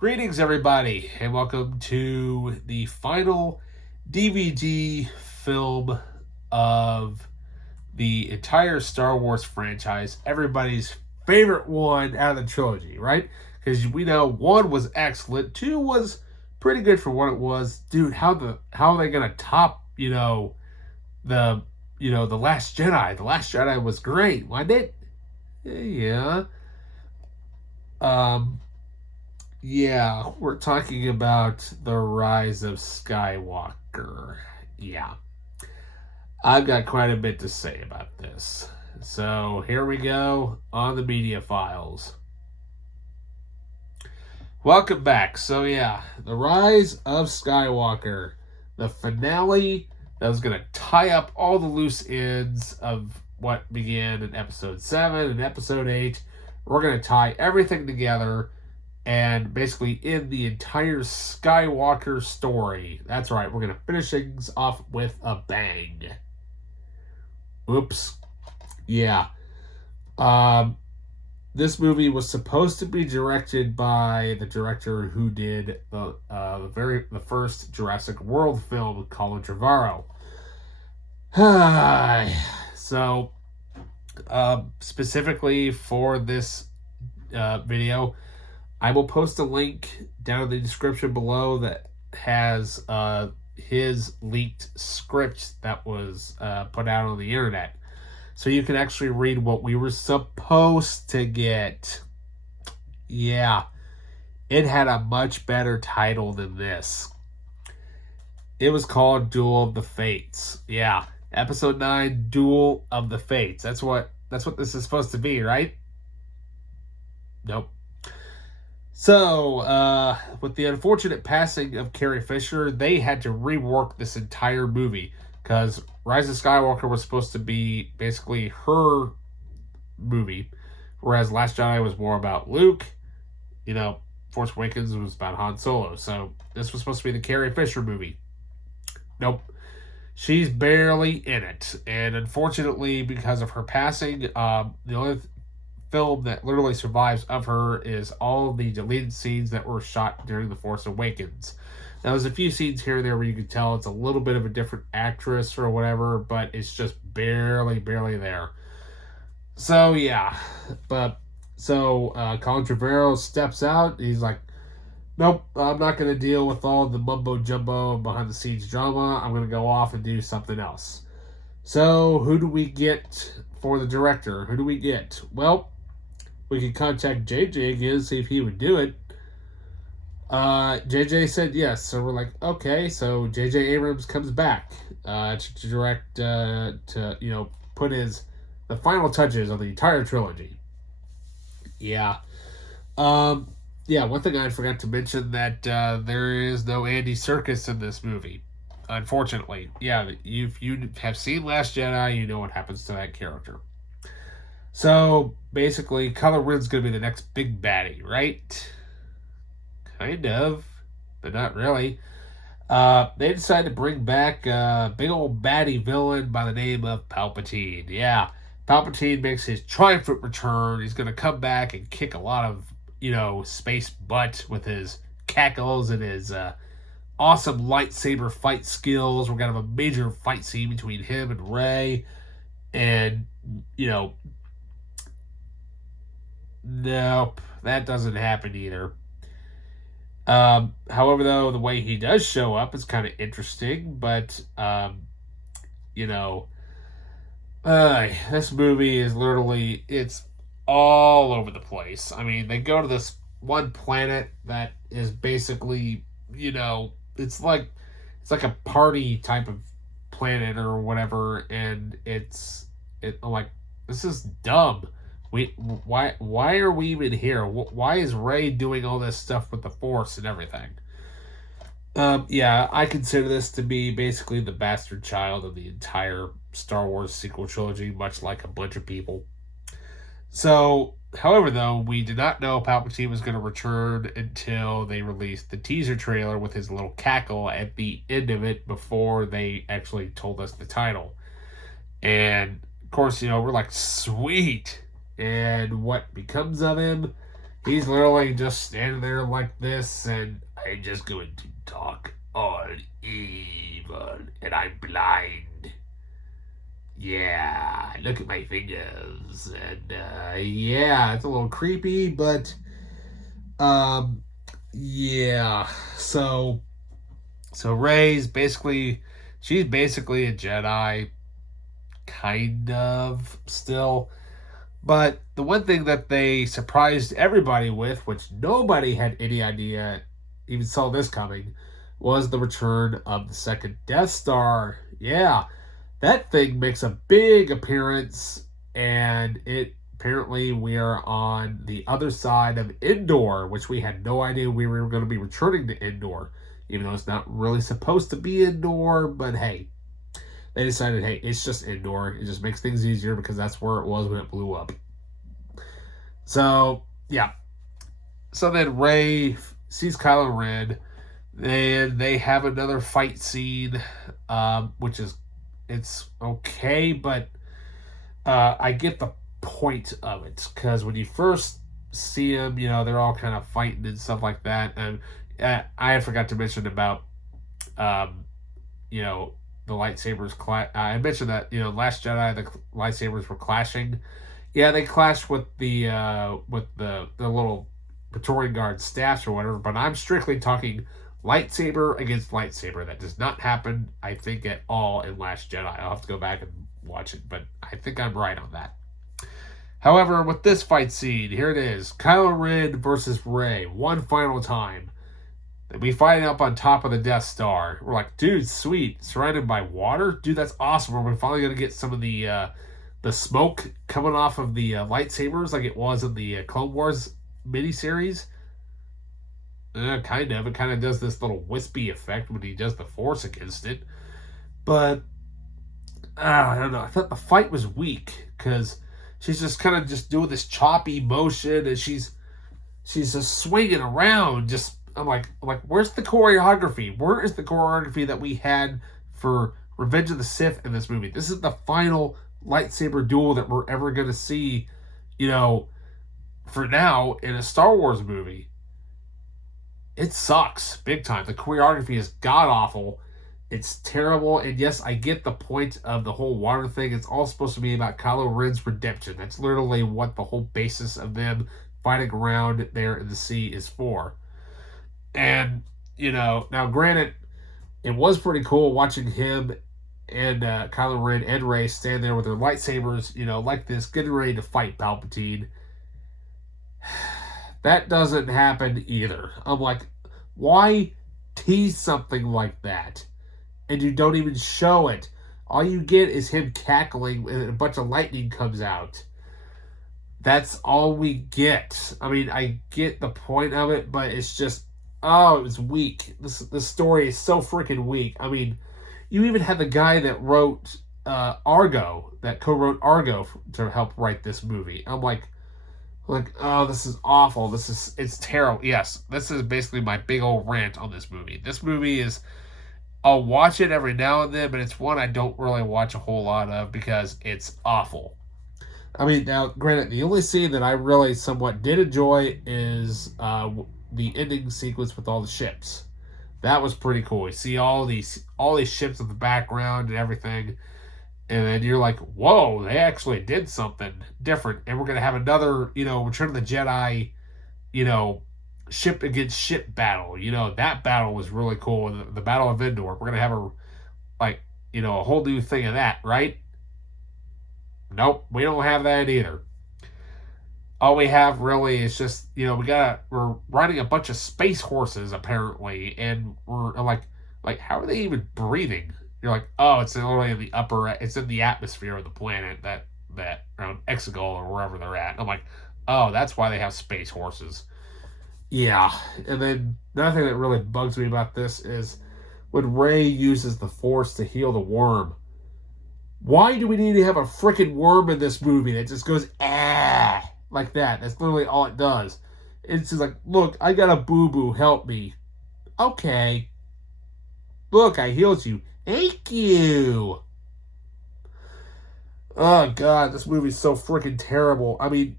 Greetings, everybody, and welcome to the final DVD film of the entire Star Wars franchise. Everybody's favorite one out of the trilogy, right? Because we know one was excellent, two was pretty good for what it was. Dude, how are they gonna top the the Last Jedi? The Last Jedi was great, wasn't it? Yeah. Um, Yeah, we're talking about the Rise of Skywalker. Yeah, I've got quite a bit to say about this. So here we go on the media files. Welcome back. So yeah, the Rise of Skywalker, the finale that was going to tie up all the loose ends of what began in Episode 7 and Episode 8. We're going to tie everything together and basically end the entire Skywalker story. That's right, we're going to finish things off with a bang. Oops. Yeah. This movie was supposed to be directed by the director who did the first Jurassic World film, Colin Trevorrow. So, specifically for this video, I will post a link down in the description below that has his leaked script that was put out on the internet. So you can actually read what we were supposed to get. Yeah, it had a much better title than this. It was called Duel of the Fates. Yeah, Episode 9, Duel of the Fates. That's what this is supposed to be, right? Nope. So, with the unfortunate passing of Carrie Fisher, they had to rework this entire movie because Rise of Skywalker was supposed to be basically her movie, whereas Last Jedi was more about Luke. Force Awakens was about Han Solo. So this was supposed to be the Carrie Fisher movie. Nope. She's barely in it. And unfortunately, because of her passing, the only film that literally survives of her is all the deleted scenes that were shot during The Force Awakens. Now, there's a few scenes here and there where you can tell it's a little bit of a different actress or whatever, but it's just barely there. So, yeah. Colin Trevorrow steps out. He's like, nope, I'm not going to deal with all the mumbo-jumbo behind the scenes drama. I'm going to go off and do something else. So, who do we get for the director? Who do we get? Well, we could contact JJ again, see if he would do it. JJ said yes, so we're like, okay, so JJ Abrams comes back to direct, to put the final touches on the entire trilogy. Yeah. One thing I forgot to mention that there is no Andy Serkis in this movie. Unfortunately. Yeah, if you have seen Last Jedi, you know what happens to that character. So, basically, Kylo Ren's going to be the next big baddie, right? Kind of, but not really. They decided to bring back a big old baddie villain by the name of Palpatine. Yeah, Palpatine makes his triumphant return. He's going to come back and kick a lot of, space butt with his cackles and his awesome lightsaber fight skills. We're going to have a major fight scene between him and Rey. And, nope, that doesn't happen either. However, though, the way he does show up is kind of interesting, but, this movie is literally, it's all over the place. I mean, they go to this one planet that is basically, it's like a party type of planet or whatever, and I'm like, this is dumb. Why are we even here? Why is Rey doing all this stuff with the Force and everything? I consider this to be basically the bastard child of the entire Star Wars sequel trilogy, much like a bunch of people. So, however, though, we did not know Palpatine was going to return until they released the teaser trailer with his little cackle at the end of it before they actually told us the title. And, of course, we're like, sweet. And what becomes of him? He's literally just standing there like this, and I'm just going to talk on evil, and I'm blind. Yeah, look at my fingers, and yeah, it's a little creepy, but um, yeah. So, so Rey's basically, she's basically a Jedi, kind of still. But the one thing that they surprised everybody with, which nobody had any idea, even saw this coming, was the return of the second Death Star. Yeah, that thing makes a big appearance, and it apparently we are on the other side of Endor, which we had no idea we were going to be returning to Endor, even though it's not really supposed to be Endor. But hey, they decided, hey, it's just Endor. It just makes things easier because that's where it was when it blew up. So yeah. So then Rey sees Kylo Ren, and they have another fight scene, which is it's okay, but I get the point of it because when you first see them, they're all kind of fighting and stuff like that, and I forgot to mention about um, you know the lightsabers. I mentioned that Last Jedi the lightsabers were clashing. Yeah, they clashed with the little Praetorian Guard staffs or whatever, but I'm strictly talking lightsaber against lightsaber. That does not happen, I think, at all in Last Jedi. I'll have to go back and watch it, but I think I'm right on that. However, with this fight scene, here it is: Kylo Ren versus Rey, one final time. We fight up on top of the Death Star. We're like, dude, sweet, surrounded by water, dude, that's awesome. We're finally gonna get some of the smoke coming off of the lightsabers, like it was in the Clone Wars miniseries. Kind of. It kind of does this little wispy effect when he does the Force against it. But I don't know. I thought the fight was weak because she's just kind of just doing this choppy motion, and she's just swinging around. Just I'm like, where's the choreography? Where is the choreography that we had for Revenge of the Sith in this movie? This is the final lightsaber duel that we're ever going to see, for now in a Star Wars movie. It sucks big time. The choreography is god awful. It's terrible. And yes, I get the point of the whole water thing. It's all supposed to be about Kylo Ren's redemption. That's literally what the whole basis of them fighting around there in the sea is for. And, now granted, it was pretty cool watching him and Kylo Ren and Rey stand there with their lightsabers, like this, getting ready to fight Palpatine. That doesn't happen either. I'm like, why tease something like that? And you don't even show it. All you get is him cackling and a bunch of lightning comes out. That's all we get. I mean, I get the point of it, but it's just, it was weak. This story is so freaking weak. I mean, you even had the guy that wrote Argo, that co-wrote Argo to help write this movie. I'm like, oh, this is awful. It's terrible. Yes, this is basically my big old rant on this movie. This movie is, I'll watch it every now and then, but it's one I don't really watch a whole lot of because it's awful. I mean, now, granted, the only scene that I really somewhat did enjoy is the ending sequence with all the ships. That was pretty cool. You see all these ships in the background and everything, and then you're like, whoa, they actually did something different. And we're going to have another, Return of the Jedi, ship against ship battle. That battle was really cool. The Battle of Endor. We're going to have a whole new thing of that, right? Nope, we don't have that either. All we have really is just, we're riding a bunch of space horses apparently, and we're like, how are they even breathing? You're like, oh, it's literally in the it's in the atmosphere of the planet that around Exegol or wherever they're at. I'm like, oh, that's why they have space horses. Yeah, and then another thing that really bugs me about this is when Rey uses the Force to heal the worm. Why do we need to have a freaking worm in this movie that just goes like that? That's literally all it does. It's just like, look, I got a boo-boo, help me. Okay. Look, I healed you. Thank you. Oh, God, this movie's so freaking terrible. I mean,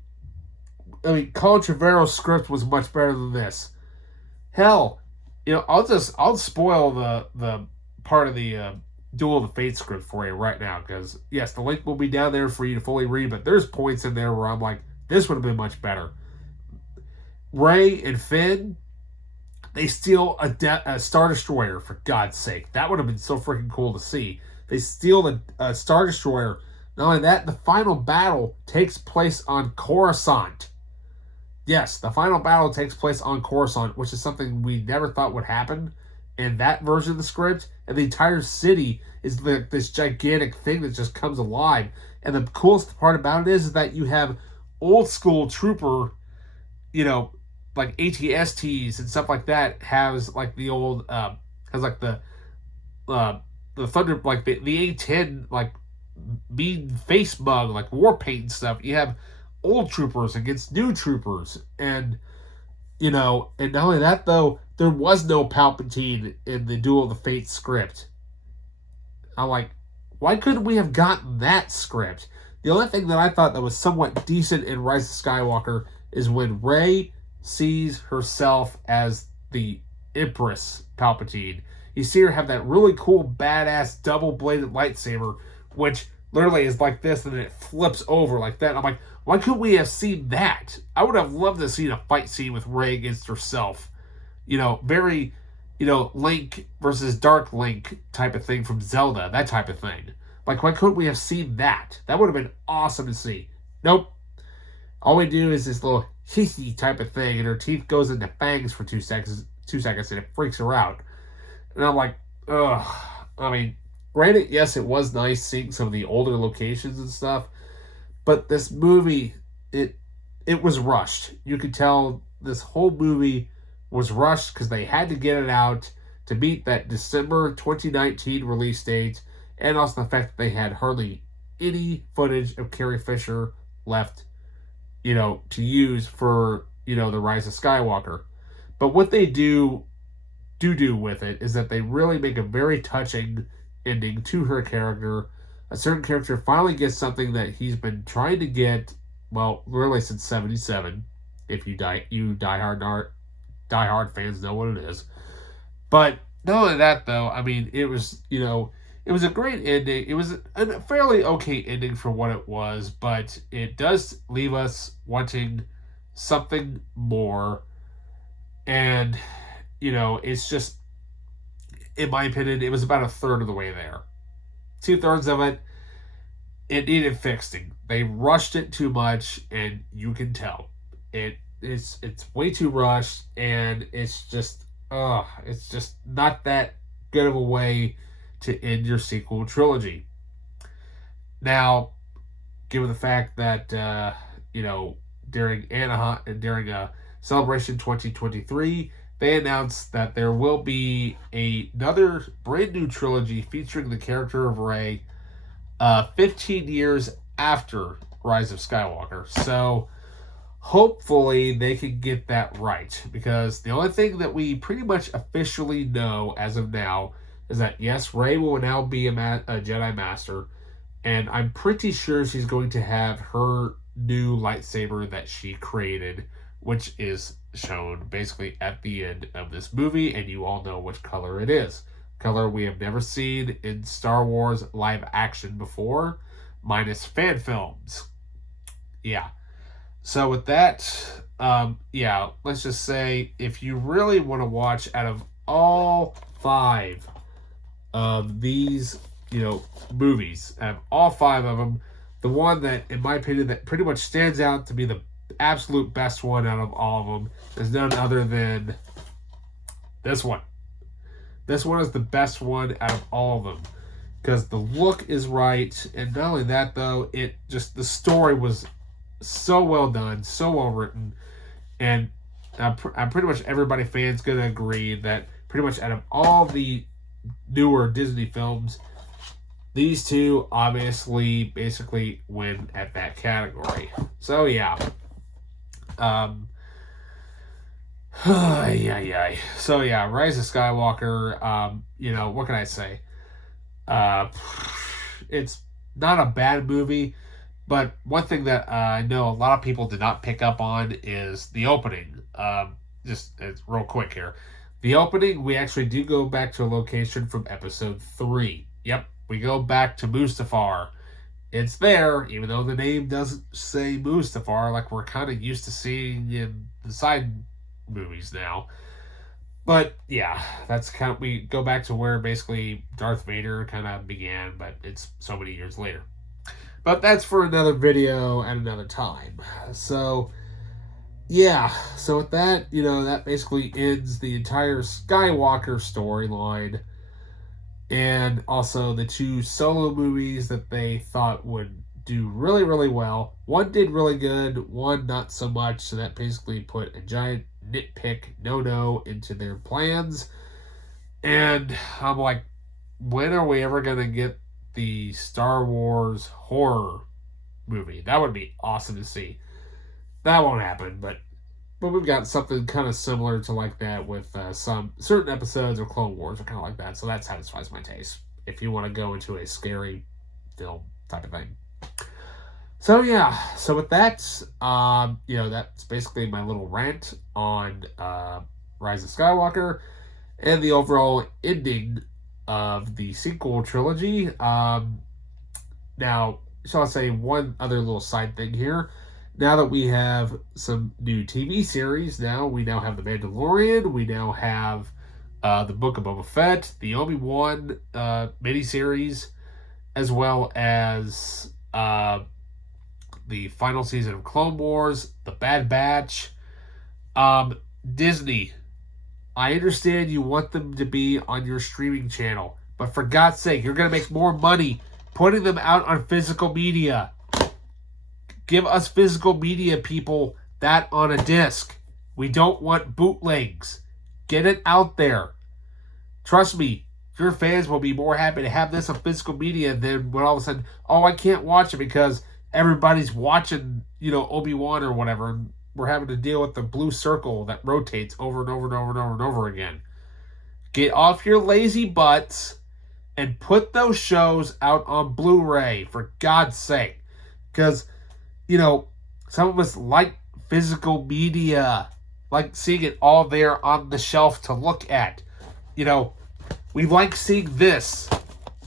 I mean, Colin Trevorrow's script was much better than this. Hell, I'll spoil the part of the Duel of the Fates script for you right now, because yes, the link will be down there for you to fully read, but there's points in there where I'm like, this would have been much better. Rey and Finn, they steal a Star Destroyer, for God's sake. That would have been so freaking cool to see. They steal a Star Destroyer. Not only that, the final battle takes place on Coruscant. Yes, the final battle takes place on Coruscant, which is something we never thought would happen in that version of the script. And the entire city is this gigantic thing that just comes alive. And the coolest part about it is that you have old school trooper, like ATSTs and stuff like that, has like the old has like the thunder, like the A10, like mean face mug, like war paint and stuff. You have old troopers against new troopers, and and not only that though, there was no Palpatine in the Duel of the Fates script. I'm like, why couldn't we have gotten that script? The only thing that I thought that was somewhat decent in Rise of Skywalker is when Rey sees herself as the Empress Palpatine. You see her have that really cool, badass, double-bladed lightsaber, which literally is like this, and then it flips over like that. And I'm like, why couldn't we have seen that? I would have loved to see a fight scene with Rey against herself. Very, Link versus Dark Link type of thing from Zelda, that type of thing. Like, why couldn't we have seen that? That would have been awesome to see. Nope. All we do is this little hissy type of thing, and her teeth goes into fangs for 2 seconds, and it freaks her out. And I'm like, ugh. I mean, granted, yes, it was nice seeing some of the older locations and stuff, but this movie, it was rushed. You could tell this whole movie was rushed because they had to get it out to meet that December 2019 release date, and also the fact that they had hardly any footage of Carrie Fisher left, to use for, the Rise of Skywalker. But what they do with it is that they really make a very touching ending to her character. A certain character finally gets something that he's been trying to get, well, really since '77. If you diehard fans know what it is. But not only that, though, I mean, it was, it was a great ending. It was a fairly okay ending for what it was, but it does leave us wanting something more. And, it's just, in my opinion, it was about a third of the way there. 2/3 of it needed fixing. They rushed it too much, and you can tell. It's way too rushed, and it's just not that good of a way to end your sequel trilogy. Now, given the fact that during Celebration 2023, they announced that there will be another brand new trilogy featuring the character of Rey 15 years after Rise of Skywalker. So hopefully they can get that right, because the only thing that we pretty much officially know as of now is that, yes, Rey will now be a Jedi Master, and I'm pretty sure she's going to have her new lightsaber that she created, which is shown basically at the end of this movie, and you all know which color it is. Color we have never seen in Star Wars live action before, minus fan films. Yeah. So with that, let's just say, if you really want to watch out of all 5 of these, movies, out of all 5 of them, the one that, in my opinion, that pretty much stands out to be the absolute best one out of all of them is none other than this one. This one is the best one out of all of them, because the look is right, and not only that though, the story was so well done, so well written, and I'm pretty much everybody fans gonna agree that pretty much out of all the newer Disney films, these two obviously basically win at that category. So yeah. So yeah, Rise of Skywalker, what can I say? It's not a bad movie, But one thing that I know a lot of people did not pick up on is the opening. It's real quick here. The opening, we actually do go back to a location from episode 3. Yep, we go back to Mustafar. It's there, even though the name doesn't say Mustafar, like we're kind of used to seeing in the side movies now. But yeah, that's kind of, we go back to where basically Darth Vader kind of began, but it's so many years later. But that's for another video at another time. So yeah, so with that, that basically ends the entire Skywalker storyline. And also the 2 solo movies that they thought would do really, really well. One did really good, one not so much. So that basically put a giant nitpick no into their plans. And I'm like, when are we ever going to get the Star Wars horror movie? That would be awesome to see. That won't happen, but we've got something kind of similar to like that with some certain episodes of Clone Wars are kind of like that, so that satisfies my taste. If you want to go into a scary film type of thing. So yeah, so with that, that's basically my little rant on Rise of Skywalker and the overall ending of the sequel trilogy. Now, shall I say one other little side thing here? Now that we have some new TV series, we now have The Mandalorian, we now have the Book of Boba Fett, the Obi-Wan miniseries, as well as the final season of Clone Wars, The Bad Batch. Disney, I understand you want them to be on your streaming channel, but for God's sake, you're going to make more money putting them out on physical media. Give us physical media, people, that on a disc. We don't want bootlegs. Get it out there. Trust me, your fans will be more happy to have this on physical media than when all of a sudden, I can't watch it because everybody's watching, Obi-Wan or whatever, and we're having to deal with the blue circle that rotates over and over and over and over and over again. Get off your lazy butts and put those shows out on Blu-ray, for God's sake. Because some of us like physical media, like seeing it all there on the shelf to look at. We like seeing this,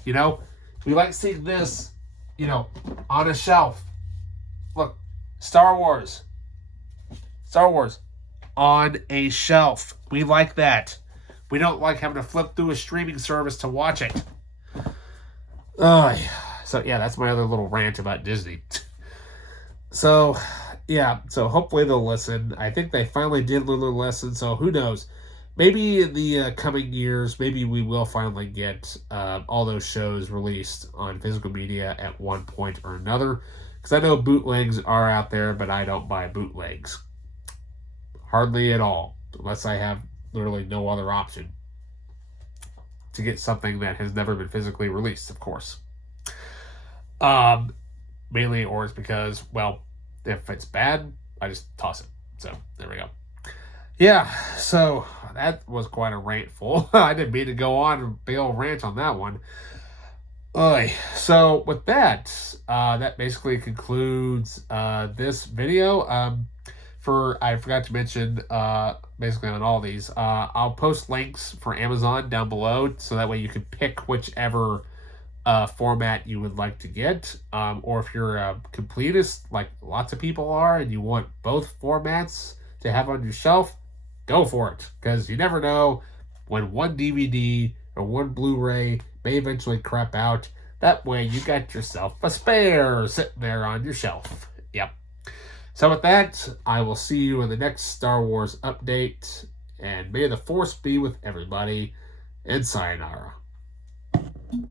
we like seeing this, on a shelf. Look, Star Wars on a shelf. We like that. We don't like having to flip through a streaming service to watch it. So yeah, that's my other little rant about Disney. So, yeah, so hopefully they'll listen. I think they finally did learn their lesson, so who knows? Maybe in the coming years, maybe we will finally get all those shows released on physical media at one point or another. Because I know bootlegs are out there, but I don't buy bootlegs. Hardly at all. Unless I have literally no other option to get something that has never been physically released, of course. Mainly, or it's because, if it's bad, I just toss it. So, there we go. Yeah, so that was quite a rantful. I didn't mean to go on and big old rant on that one. So, with that, that basically concludes this video. I forgot to mention, basically on all these, I'll post links for Amazon down below, so that way you can pick whichever format you would like to get, or if you're a completist like lots of people are and you want both formats to have on your shelf, go for it, because you never know when one DVD or one Blu-ray may eventually crap out. That way you got yourself a spare sitting there on your shelf. Yep. So with that, I will see you in the next Star Wars update, and may the Force be with everybody, and sayonara.